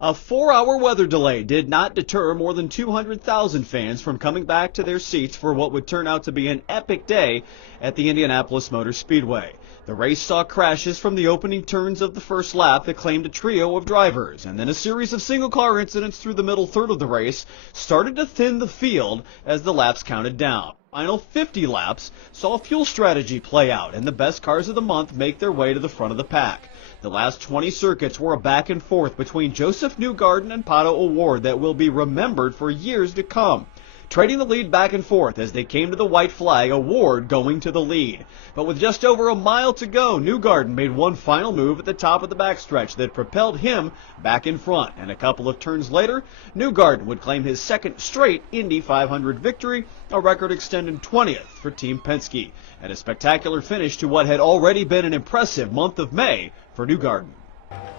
A 4-hour weather delay did not deter more than 200,000 fans from coming back to their seats for what would turn out to be an epic day at the Indianapolis Motor Speedway. The race saw crashes from the opening turns of the first lap that claimed a trio of drivers, and then a series of single-car incidents through the middle third of the race started to thin the field as the laps counted down. Final 50 laps saw fuel strategy play out, and the best cars of the month make their way to the front of the pack. The last 20 circuits were a back and forth between Joseph Newgarden and Pato O'Ward that will be remembered for years to come. Trading the lead back and forth as they came to the white flag, O'Ward going to the lead. But with just over a mile to go, Newgarden made one final move at the top of the backstretch that propelled him back in front. And a couple of turns later, Newgarden would claim his second straight Indy 500 victory, a record extended 20th for Team Penske, and a spectacular finish to what had already been an impressive month of May for Newgarden.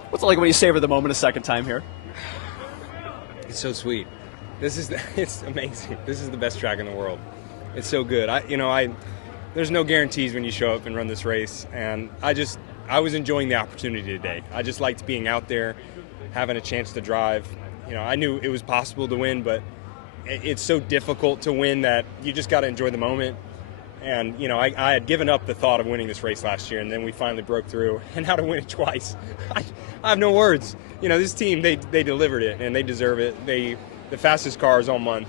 What's it like when you savor the moment a second time here? It's so sweet. It's amazing. This is the best track in the world. It's so good. There's no guarantees when you show up and run this race, and I was enjoying the opportunity today. I just liked being out there, having a chance to drive. I knew it was possible to win, but it's so difficult to win that you just got to enjoy the moment. And I had given up the thought of winning this race last year, and then we finally broke through. And now to win it twice, I have no words. This team, they delivered it, and they deserve it. The fastest cars all month.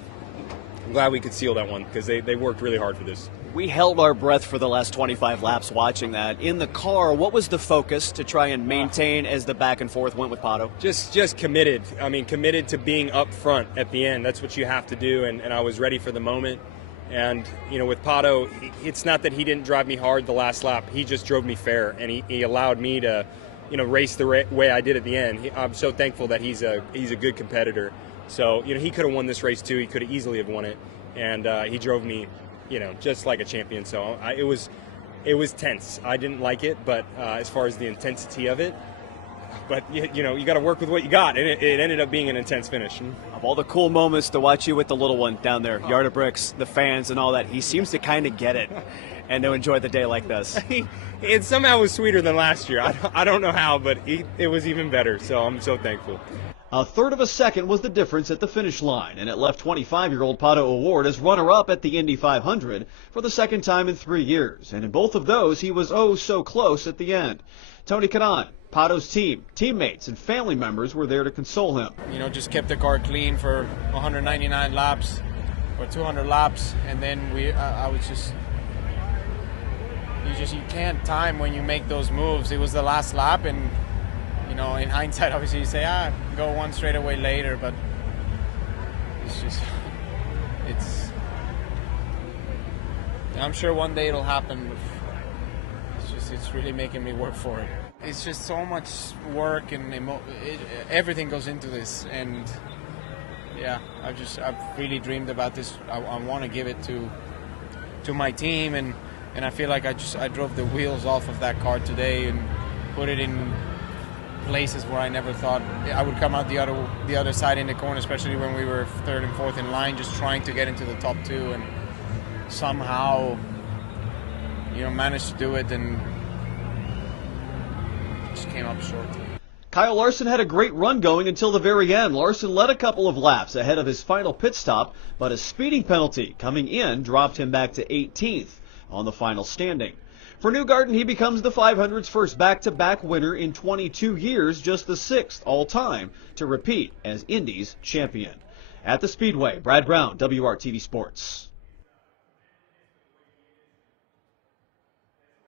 I'm glad we could seal that one because they worked really hard for this. We held our breath for the last 25 laps watching that. In the car, what was the focus to try and maintain as the back and forth went with Pato? Just committed. Committed to being up front at the end. That's what you have to do, and I was ready for the moment. And, with Pato, it's not that he didn't drive me hard the last lap. He just drove me fair, and he allowed me to, race the way I did at the end. I'm so thankful that he's a good competitor. So, he could have won this race too. He could have easily have won it. And he drove me, just like a champion. So it was tense. I didn't like it, but as far as the intensity of it, but you got to work with what you got, and it ended up being an intense finish. Of all the cool moments to watch you with the little one down there, Yard of Bricks, the fans and all that, he seems to kind of get it and to enjoy the day like this. It somehow was sweeter than last year. I don't know how, but it was even better, so I'm so thankful. A third of a second was the difference at the finish line, and it left 25-year-old Pato O'Ward as runner-up at the Indy 500 for the second time in 3 years. And in both of those, he was oh so close at the end. Tony Canan, Pato's team, teammates, and family members were there to console him. Just kept the car clean for 199 laps or 200 laps, and then I was just you can't time when you make those moves. It was the last lap, and in hindsight, obviously you say, go one straightaway later, but I'm sure one day it'll happen. It's really making me work for it. It's just so much work, and everything goes into this, and yeah, I've really dreamed about this. I want to give it to my team, and I feel like I drove the wheels off of that car today and put it in places where I never thought I would come out the other side in the corner, especially when we were third and fourth in line, just trying to get into the top two, and somehow managed to do it and just came up short. Kyle Larson had a great run going until the very end. Larson led a couple of laps ahead of his final pit stop, but a speeding penalty coming in dropped him back to 18th on the final standing. For Newgarden, he becomes the 500's first back-to-back winner in 22 years, just the 6th all-time to repeat as Indy's champion. At the Speedway, Brad Brown, WRTV Sports.